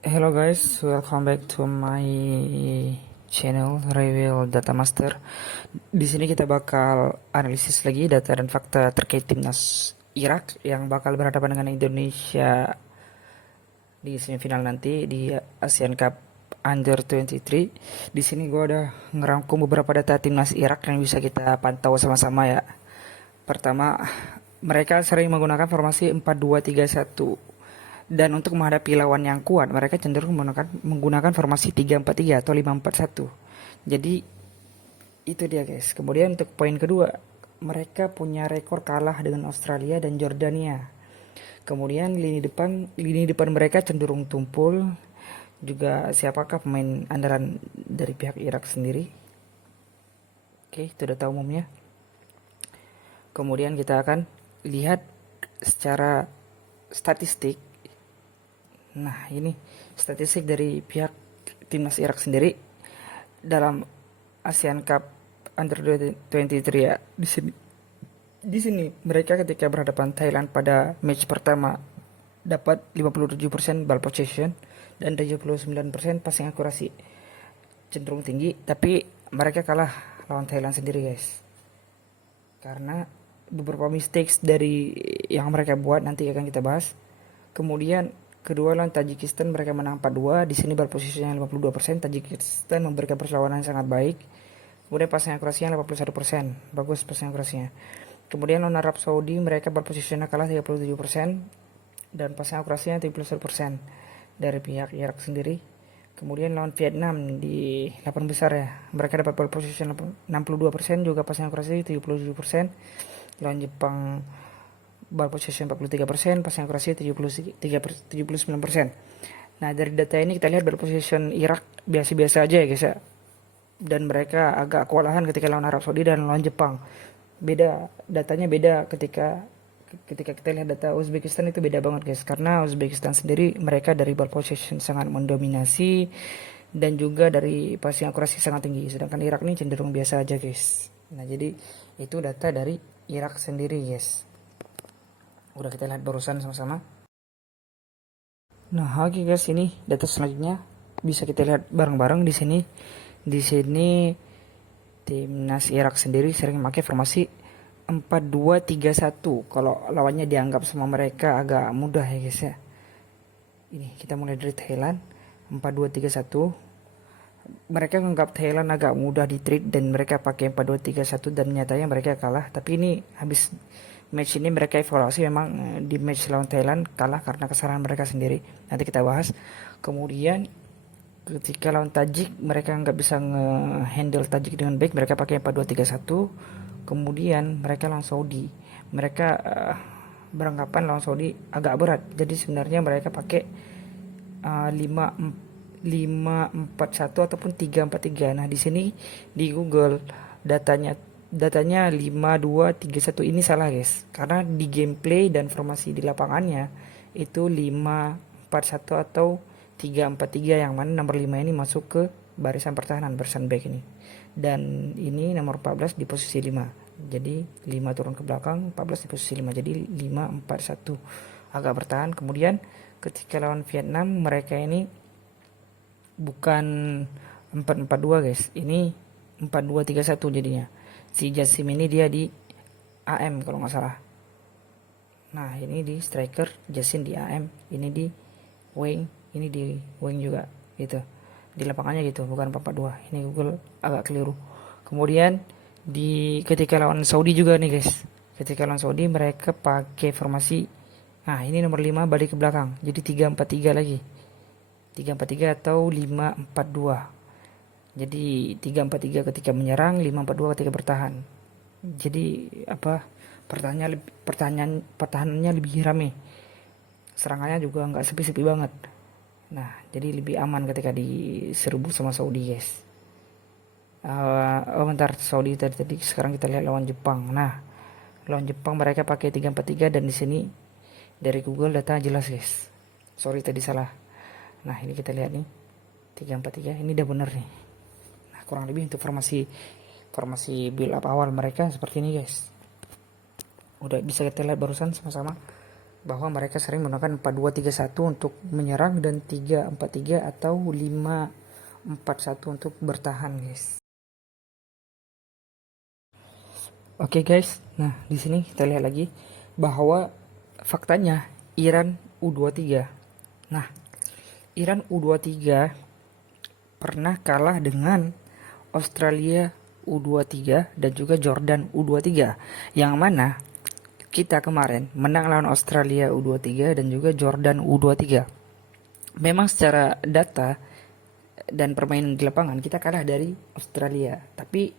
Hello guys, welcome back to my channel Reveal Data Master. Di sini kita bakal analisis lagi data dan fakta terkait timnas Irak yang bakal berhadapan dengan Indonesia di semifinal nanti di Asian Cup Under 23. Di sini gue udah ngerangkum beberapa data timnas Irak yang bisa kita pantau sama-sama ya. Pertama, mereka sering menggunakan formasi 4-2-3-1. Dan untuk menghadapi lawan yang kuat, mereka cenderung menggunakan formasi 3-4-3 atau 5-4-1. Jadi itu dia guys. Kemudian untuk poin kedua, mereka punya rekor kalah dengan Australia dan Jordania. Kemudian lini depan mereka cenderung tumpul. Juga siapakah pemain andalan dari pihak Irak sendiri? Oke, itu data umumnya. Kemudian kita akan lihat secara statistik. Nah, ini statistik dari pihak timnas Irak sendiri dalam ASEAN Cup Under 23 ya. Di sini mereka ketika berhadapan Thailand pada match pertama dapat 57% ball possession dan 79% passing akurasi. Cenderung tinggi, tapi mereka kalah lawan Thailand sendiri, guys. Karena beberapa mistakes dari yang mereka buat nanti akan kita bahas. Kemudian kedua lawan Tajikistan mereka menang 4-2. Di sini ball possession 52%. Tajikistan memberikan perlawanan yang sangat baik. Kemudian passing akurasinya 81%. Bagus passing akurasinya. Kemudian lawan Arab Saudi mereka ball possession kalah 37% dan passing akurasinya 71% dari pihak Irak sendiri. Kemudian lawan Vietnam di 8 besar ya, mereka dapat ball possession 62%, juga passing akurasi 77%. Lawan Jepang ball possession 43%, passing akurasi 79%. Nah, dari data ini kita lihat ball possession Irak biasa-biasa aja ya guys ya. Dan mereka agak kewalahan ketika lawan Arab Saudi dan lawan Jepang. Beda, datanya beda ketika kita lihat data Uzbekistan itu beda banget guys, karena Uzbekistan sendiri mereka dari ball possession sangat mendominasi dan juga dari passing akurasi sangat tinggi, sedangkan Irak ini cenderung biasa aja guys. Nah, jadi itu data dari Irak sendiri guys. Udah kita lihat barusan sama-sama. Nah, oke guys, ini data selanjutnya bisa kita lihat bareng-bareng di sini. Di sini timnas Irak sendiri sering pakai formasi 4-2-3-1. Kalau lawannya dianggap sama mereka agak mudah ya guys ya. Ini kita mulai dari Thailand 4-2-3-1. Mereka menganggap Thailand agak mudah di treat dan mereka pakai 4-2-3-1 dan nyatanya mereka kalah. Tapi ini habis match ini mereka evaluasi, memang di match lawan Thailand kalah karena kesalahan mereka sendiri. Nanti kita bahas. Kemudian ketika lawan Tajik mereka nggak bisa nge-handle Tajik dengan baik, mereka pakai 4-2-3-1. Kemudian mereka lawan Saudi, mereka beranggapan lawan Saudi agak berat, jadi sebenarnya mereka pakai 5-4-1 ataupun 3-4-3. Nah, di sini di Google datanya 5-2-3-1. Ini salah guys, karena di gameplay dan formasi di lapangannya itu 5-4-1 atau 3-4-3, yang mana nomor 5 ini masuk ke barisan pertahanan, barisan back ini. Dan ini nomor 14 di posisi 5. Jadi 5 turun ke belakang, 14 di posisi 5. Jadi 5-4-1 agak bertahan. Kemudian ketika lawan Vietnam mereka ini bukan 4-4-2 guys. Ini 4-2-3-1 jadinya. Si Jassim ini dia di AM kalau nggak salah. Nah, ini di striker, Jassim di AM, ini di wing, ini di wing juga gitu. Di lapangannya gitu, bukan 4-4-2. Ini Google agak keliru. Kemudian di ketika lawan Saudi juga nih guys. Ketika lawan Saudi mereka pakai formasi, nah ini nomor 5 balik ke belakang. Jadi 3-4-3 lagi. 3-4-3 atau 5-4-2. Jadi 3-4-3 ketika menyerang, 5-4-2 ketika bertahan. Jadi apa? Pertahanannya lebih rame. Serangannya juga nggak sepi-sepi banget. Nah, jadi lebih aman ketika diserbu sama Saudi guys. Bentar, Saudi tadi sekarang kita lihat lawan Jepang. Nah, lawan Jepang mereka pakai 3-4-3 dan di sini dari Google data jelas guys. Sorry tadi salah. Nah, ini kita lihat nih 3-4-3, ini udah bener nih. Nah, kurang lebih untuk formasi build up awal mereka seperti ini guys. Udah bisa kita lihat barusan sama-sama. bahwa mereka sering menggunakan 4-2-3-1 untuk menyerang dan 3-4-3 atau 5-4-1 untuk bertahan, guys. Oke, guys, nah di sini kita lihat lagi bahwa faktanya Iran U23. Nah, Iran U23 pernah kalah dengan Australia U23 dan juga Jordan U23, yang mana kita kemarin menang lawan Australia U23 dan juga Jordan U23. Memang secara data dan permainan di lapangan kita kalah dari Australia, tapi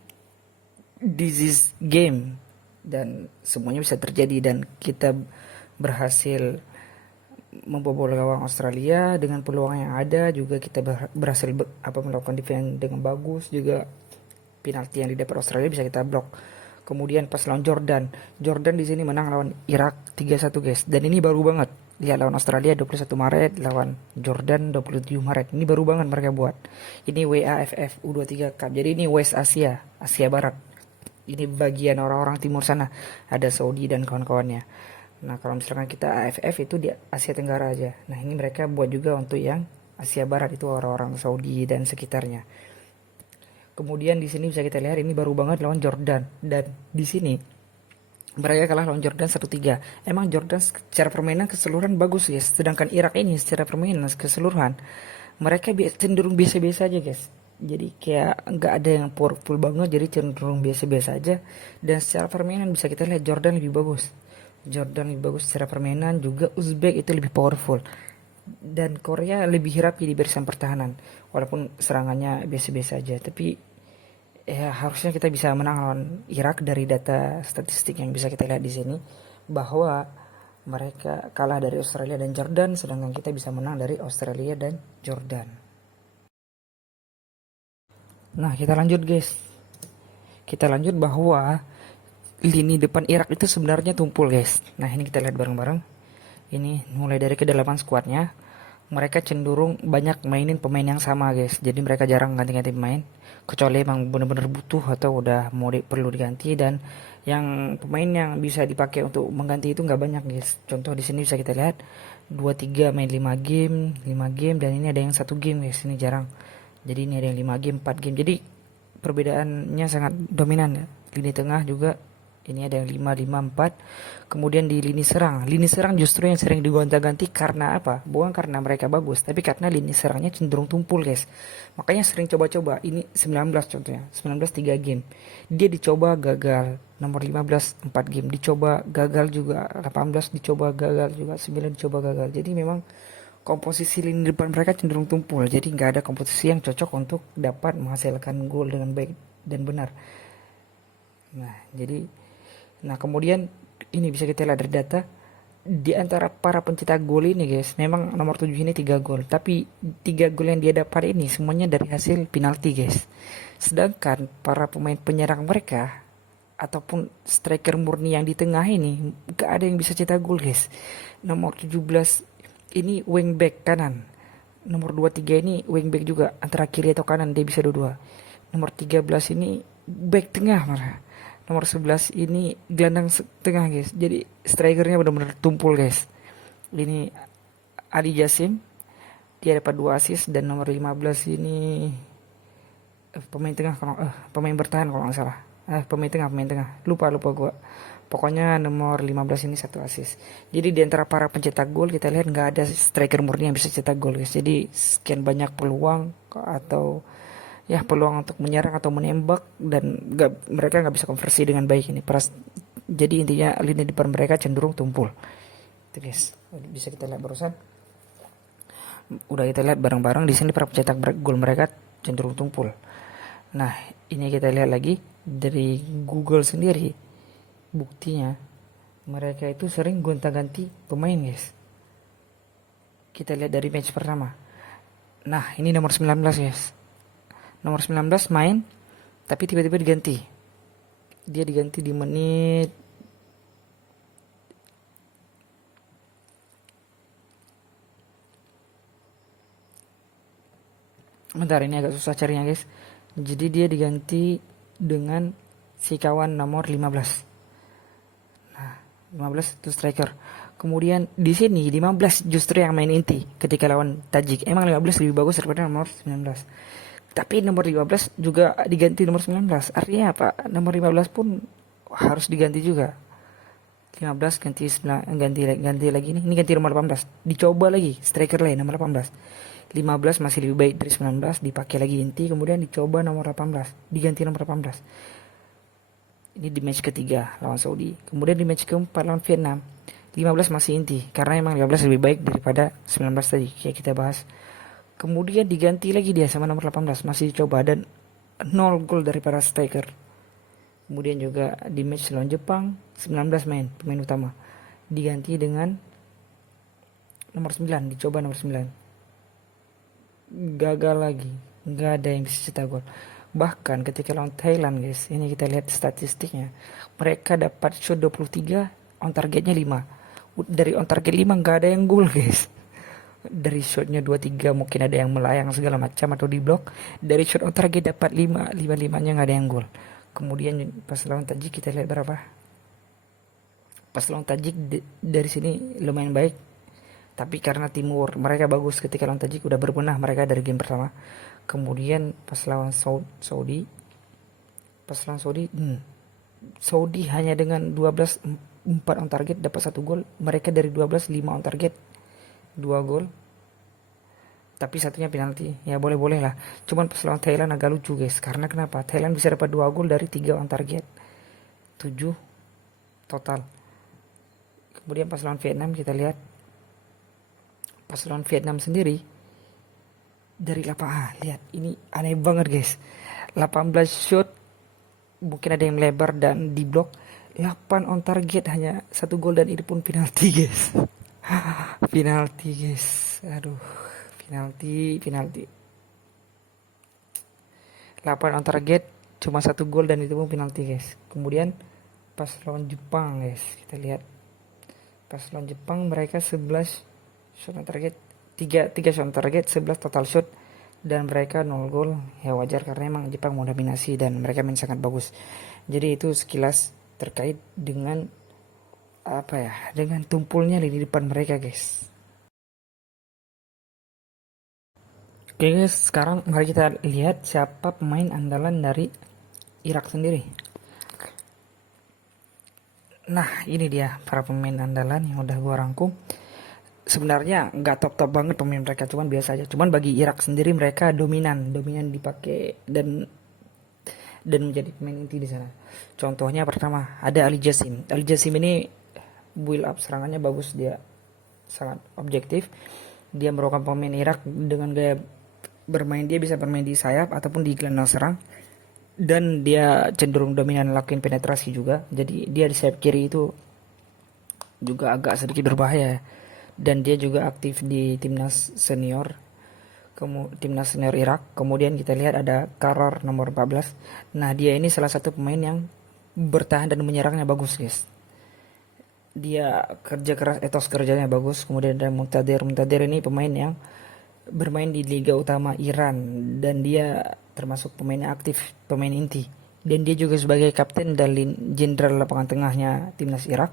this is game dan semuanya bisa terjadi, dan kita berhasil membobol gawang Australia dengan peluang yang ada, juga kita berhasil melakukan defense dengan bagus, juga penalti yang didapat Australia bisa kita blok. Kemudian pas lawan Jordan di sini menang lawan Irak 3-1, guys. Dan ini baru banget. Lihat, lawan Australia 21 Maret, lawan Jordan 27 Maret. Ini baru banget mereka buat. Ini WAFF U23 Cup. Jadi ini West Asia, Asia Barat. Ini bagian orang-orang timur sana. Ada Saudi dan kawan-kawannya. Nah, kalau misalkan kita AFF itu di Asia Tenggara aja. Nah, ini mereka buat juga untuk yang Asia Barat, itu orang-orang Saudi dan sekitarnya. Kemudian di sini bisa kita lihat ini baru banget lawan Jordan, dan di sini mereka kalah lawan Jordan 1-3. Emang Jordan secara permainan keseluruhan bagus, guys. Sedangkan Irak ini secara permainan keseluruhan mereka cenderung biasa-biasa aja, guys. Jadi kayak nggak ada yang powerful banget, jadi cenderung biasa-biasa aja. Dan secara permainan bisa kita lihat Jordan lebih bagus. Jordan lebih bagus secara permainan, juga Uzbek itu lebih powerful. Dan Korea lebih rapi di barisan pertahanan, walaupun serangannya biasa-biasa aja. Tapi ya harusnya kita bisa menang lawan Irak dari data statistik yang bisa kita lihat di sini, bahwa mereka kalah dari Australia dan Jordan, sedangkan kita bisa menang dari Australia dan Jordan. Nah, kita lanjut, guys. Kita lanjut bahwa lini depan Irak itu sebenarnya tumpul, guys. Nah, ini kita lihat bareng-bareng. Ini mulai dari kedalaman skuadnya, mereka cenderung banyak mainin pemain yang sama, guys. Jadi mereka jarang ganti-ganti pemain, kecuali emang benar-benar butuh atau udah mau perlu diganti. Dan yang pemain yang bisa dipakai untuk mengganti itu nggak banyak, guys. Contoh di sini bisa kita lihat 2-3 main 5 game, 5 game, dan ini ada yang 1 game, guys. Ini jarang. Jadi ini ada yang 5 game, 4 game. Jadi perbedaannya sangat dominan ya. Lini tengah juga ini ada yang 5-5-4. Kemudian di lini serang justru yang sering digonta-ganti. Karena apa? Bukan karena mereka bagus, tapi karena lini serangnya cenderung tumpul, guys. Makanya sering coba-coba. Ini 19 contohnya, 19 3 game. Dia dicoba gagal. Nomor 15 4 game dicoba gagal juga, 18 dicoba gagal juga, 9 dicoba gagal. Jadi memang komposisi lini depan mereka cenderung tumpul. Jadi nggak ada komposisi yang cocok untuk dapat menghasilkan gol dengan baik dan benar. Nah, kemudian ini bisa kita lihat dari data, di antara para pencetak gol ini, guys, memang nomor 7 ini 3 gol, tapi 3 gol yang dia dapat ini semuanya dari hasil penalti, guys. Sedangkan para pemain penyerang mereka ataupun striker murni yang di tengah ini gak ada yang bisa cetak gol, guys. Nomor 17 ini wingback kanan, nomor 23 ini wingback juga, antara kiri atau kanan dia bisa dua-dua. Nomor 13 ini back tengah malah. Nomor 11 ini gelandang tengah, guys. Jadi strikernya benar-benar tumpul, guys. Ini Adi Jasim, dia dapat 2 assist. Dan nomor 15 ini pemain tengah kalau pemain bertahan kalau nggak salah. Pemain tengah. Lupa gua. Pokoknya nomor 15 ini 1 assist. Jadi di antara para pencetak gol kita lihat nggak ada striker murni yang bisa cetak gol, guys. Jadi sekian banyak peluang atau ya peluang untuk menyerang atau menembak, dan mereka nggak bisa konversi dengan baik ini. Jadi intinya lini depan mereka cenderung tumpul. Itu, guys. Bisa kita lihat barusan. Udah kita lihat bareng-bareng di sini para pencetak gol mereka cenderung tumpul. Nah, ini kita lihat lagi dari Google sendiri. Buktinya mereka itu sering gonta-ganti pemain, guys. Kita lihat dari match pertama. Nah, ini nomor 19, guys. Nomor 19 main, tapi tiba-tiba diganti. Dia diganti di menit bentar, ini agak susah carinya, guys. Jadi dia diganti dengan si kawan nomor 15. Nah, 15 itu striker. Kemudian di sini 15 justru yang main inti ketika lawan Tajik. Emang 15 lebih bagus daripada nomor 19. Tapi nomor 15 juga diganti nomor 19. Artinya apa? Nomor 15 pun harus diganti juga. 15 ganti 9, ganti lagi nih. Ini ganti nomor 18. Dicoba lagi striker lain nomor 18. 15 masih lebih baik dari 19, dipakai lagi inti, kemudian dicoba nomor 18, diganti nomor 18. Ini di match ketiga lawan Saudi. Kemudian di match keempat lawan Vietnam, 15 masih inti karena emang 15 lebih baik daripada 19 tadi kayak kita bahas. Kemudian diganti lagi dia sama nomor 18, masih dicoba dan 0 gol daripada striker. Kemudian juga di match lawan Jepang 19 pemain utama, diganti dengan nomor 9, dicoba nomor 9. Gagal lagi, nggak ada yang bisa cetak gol. Bahkan ketika lawan Thailand guys, ini kita lihat statistiknya, mereka dapat shot 23, on targetnya 5. Dari on target 5 nggak ada yang gol guys. Dari shotnya 23 mungkin ada yang melayang segala macam atau di blok. Dari shot on target dapat 5, 5-5-nya nggak ada yang gol. Kemudian pas lawan Tajik kita lihat berapa. Pas lawan Tajik dari sini lumayan baik, tapi karena Timur mereka bagus ketika lawan Tajik, udah berbenah mereka dari game pertama. Kemudian pas lawan Saudi, Saudi hanya dengan 12 4 on target dapat 1 gol. Mereka dari 12 5 on target 2 gol, tapi satunya penalti. Ya boleh-boleh lah. Cuman pas lawan Thailand agak lucu guys, karena kenapa? Thailand bisa dapat 2 gol dari 3 on target, 7 total. Kemudian pas lawan Vietnam kita lihat, pas lawan Vietnam sendiri dari lapangan, lihat ini aneh banget guys, 18 shot mungkin ada yang melebar dan di blok, 8 on target hanya 1 gol dan itu pun penalti guys. Penalti guys, aduh, penalti 8 on target cuma 1 gol dan itu pun penalti guys. Kemudian pas lawan Jepang guys, kita lihat pas lawan Jepang mereka 11 shot on target, 3 shot on target, 11 total shot, dan mereka 0 gol. Ya wajar karena emang Jepang mau dominasi dan mereka main sangat bagus. Jadi itu sekilas terkait dengan apa ya, dengan tumpulnya lini depan mereka guys. Oke guys, sekarang mari kita lihat siapa pemain andalan dari Irak sendiri. Nah ini dia para pemain andalan yang udah gua rangkum. Sebenarnya nggak top banget pemain mereka, cuman biasa aja. Cuman bagi Irak sendiri mereka dominan dipakai dan menjadi pemain inti di sana. Contohnya pertama ada Ali Jassim. Ali Jassim ini build up serangannya bagus, dia sangat objektif. Dia merupakan pemain Irak dengan gaya bermain, dia bisa bermain di sayap ataupun di gelandang serang, dan dia cenderung dominan lakuin penetrasi juga. Jadi dia di sayap kiri itu juga agak sedikit berbahaya, dan dia juga aktif di timnas senior Irak. Kemudian kita lihat ada Karar nomor 14. Nah dia ini salah satu pemain yang bertahan dan menyerangnya bagus guys. Dia kerja keras, etos kerjanya bagus. Kemudian ada Muntadir ini pemain yang bermain di liga utama Iran dan dia termasuk pemain aktif, pemain inti, dan dia juga sebagai kapten dan jenderal lapangan tengahnya timnas Irak.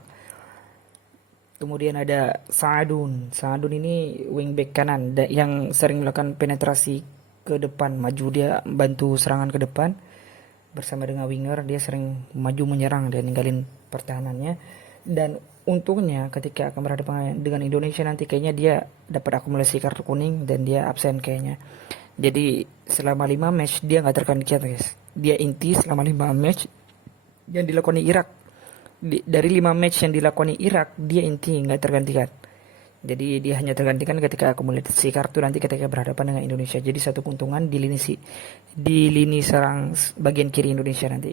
Kemudian ada Saadun ini wingback kanan yang sering melakukan penetrasi ke depan, maju, dia bantu serangan ke depan bersama dengan winger. Dia sering maju menyerang dan ninggalin pertahanannya, dan untungnya ketika akan berhadapan dengan Indonesia nanti kayaknya dia dapat akumulasi kartu kuning dan dia absen kayaknya. Jadi selama 5 match dia nggak tergantikan guys. Dia inti selama 5 match yang dilakoni Irak. Dari 5 match yang dilakoni Irak dia inti nggak tergantikan. Jadi dia hanya tergantikan ketika akumulasi kartu nanti ketika berhadapan dengan Indonesia. Jadi satu keuntungan di lini serang bagian kiri Indonesia nanti.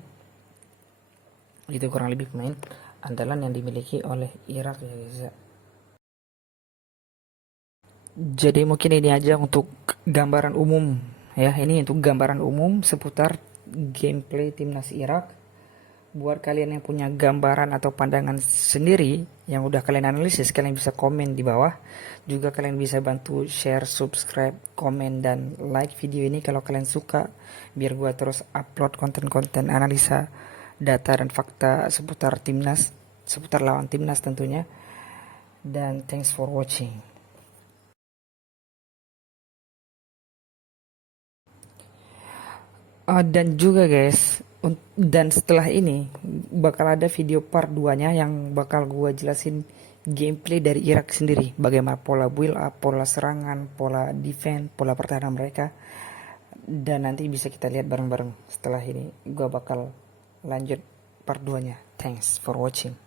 Itu kurang lebih pemain andalan yang dimiliki oleh Irak ya guys. Jadi mungkin ini aja untuk gambaran umum ya. Ini untuk gambaran umum seputar gameplay timnas Irak. Buat kalian yang punya gambaran atau pandangan sendiri yang udah kalian analisis, kalian bisa komen di bawah. Juga kalian bisa bantu share, subscribe, komen, dan like video ini kalau kalian suka, biar gua terus upload konten-konten analisa data dan fakta seputar timnas, seputar lawan timnas tentunya. dan thanks for watching. Dan juga guys, dan setelah ini bakal ada video part 2-nya yang bakal gua jelasin gameplay dari Irak sendiri, bagaimana pola build up, pola serangan, pola defense, pola pertahanan mereka. Dan nanti bisa kita lihat bareng-bareng. Setelah ini gua bakal lanjut part 2-nya. Thanks for watching.